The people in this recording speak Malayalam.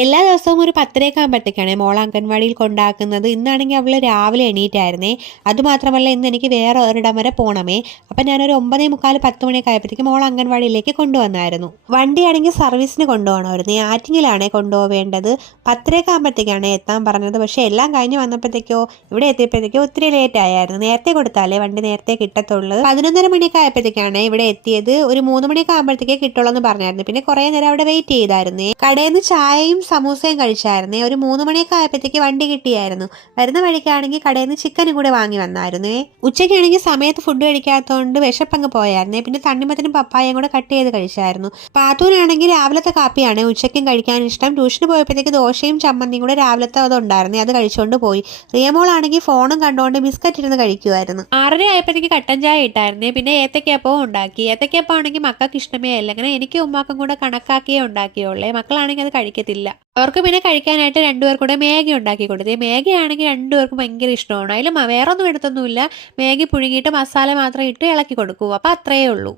എല്ലാ ദിവസവും ഒരു 10:30 ആകുമ്പോഴത്തേക്കാണ് മോളെ അംഗൻവാടിയിൽ കൊണ്ടാക്കുന്നത്. ഇന്നാണെങ്കിൽ അവൾ രാവിലെ എണീറ്റായിരുന്നേ. അതുമാത്രമല്ല ഇന്ന് എനിക്ക് വേറെ ഒരിടം വരെ പോകണമേ. അപ്പം ഞാനൊരു 9:45 10 മണിയൊക്കെ ആയപ്പോഴത്തേക്ക് മോളെ അംഗൻവാടിയിലേക്ക് കൊണ്ടുവന്നായിരുന്നു. വണ്ടിയാണെങ്കിൽ സർവീസിന് കൊണ്ടുപോകണമായിരുന്നു. ആറ്റിങ്ങിലാണേ കൊണ്ടുപോവേണ്ടത്. 10:30 ആകുമ്പോഴത്തേക്കാണ് എത്താൻ പറഞ്ഞത്. പക്ഷേ എല്ലാം കഴിഞ്ഞ് വന്നപ്പോഴത്തേക്കോ ഇവിടെ എത്തിയപ്പോഴത്തേക്കോ ഒത്തിരി ലേറ്റ് ആയിരുന്നു. നേരത്തെ കൊടുത്താലേ വണ്ടി നേരത്തെ കിട്ടത്തുള്ളൂ. 11:30 മണിയൊക്കെ ആയപ്പോഴത്തേക്കാണ് ഇവിടെ എത്തിയത്. ഒരു 3 മണിയൊക്കെ ആകുമ്പോഴത്തേക്കേ കിട്ടുള്ളൂ എന്ന് പറഞ്ഞായിരുന്നു. പിന്നെ കുറേ നേരം അവിടെ വെയിറ്റ് ചെയ്തായിരുന്നേ. കടയിൽ നിന്ന് ചായയും സമൂസയും കഴിച്ചായിരുന്നേ. ഒരു 3 മണിയൊക്കെ ആയപ്പോഴത്തേക്ക് വണ്ടി കിട്ടിയായിരുന്നു. വരുന്ന വഴിക്കാണെങ്കിൽ കടയിൽ നിന്ന് ചിക്കനും കൂടെ വാങ്ങി വന്നായിരുന്നേ. ഉച്ചയ്ക്കാണെങ്കിൽ സമയത്ത് ഫുഡ് കഴിക്കാത്തതുകൊണ്ട് വിശപ്പങ്ങ് പോയായിരുന്നേ. പിന്നെ തണ്ണിമത്തനും പപ്പായയും കൂടെ കട്ട് ചെയ്ത് കഴിച്ചായിരുന്നു. പാത്തൂനാണെങ്കിൽ രാവിലത്തെ കാപ്പിയാണ് ഉച്ചയ്ക്കും കഴിക്കാൻ ഇഷ്ടം. ട്യൂഷന് പോയപ്പോഴത്തേക്ക് ദോശയും ചമ്മന്തിയും കൂടെ രാവിലത്തെ അതുണ്ടായിരുന്നേ. അത് കഴിച്ചുകൊണ്ട് പോയി. റിയമോളാണെങ്കിൽ ഫോണും കണ്ടുകൊണ്ട് ബിസ്ക്കറ്റ് ഇരുന്ന് കഴിക്കുമായിരുന്നു. 6:30 ആയപ്പോഴത്തേക്ക് കട്ടൻ ചായ ഇട്ടായിരുന്നേ. പിന്നെ ഏത്തക്കപ്പവും ഉണ്ടാക്കി. ഏത്തക്കപ്പം ആണെങ്കിൽ മക്കൾക്ക് ഇഷ്ടമേ അല്ല. അങ്ങനെ എനിക്ക് ഉമ്മാക്കും കൂടെ കണക്കാക്കിയേ ഉണ്ടാക്കിയുള്ളേ. മക്കളാണെങ്കിൽ അത് കഴിക്കത്തില്ല. അവർക്ക് പിന്നെ കഴിക്കാനായിട്ട് രണ്ടുപേർ കൂടെ മാഗി ഉണ്ടാക്കി കൊടുത്തേ. മാഗി ആണെങ്കിൽ രണ്ടുപേർക്കും ഭയങ്കര ഇഷ്ടമാണ്. അതിൽ വേറെ ഒന്നും എടുത്തൊന്നുമില്ല. മാഗി പുഴുങ്ങിയിട്ട് മസാല മാത്രം ഇട്ട് ഇളക്കി കൊടുക്കൂ. അപ്പം അത്രയേ ഉള്ളൂ.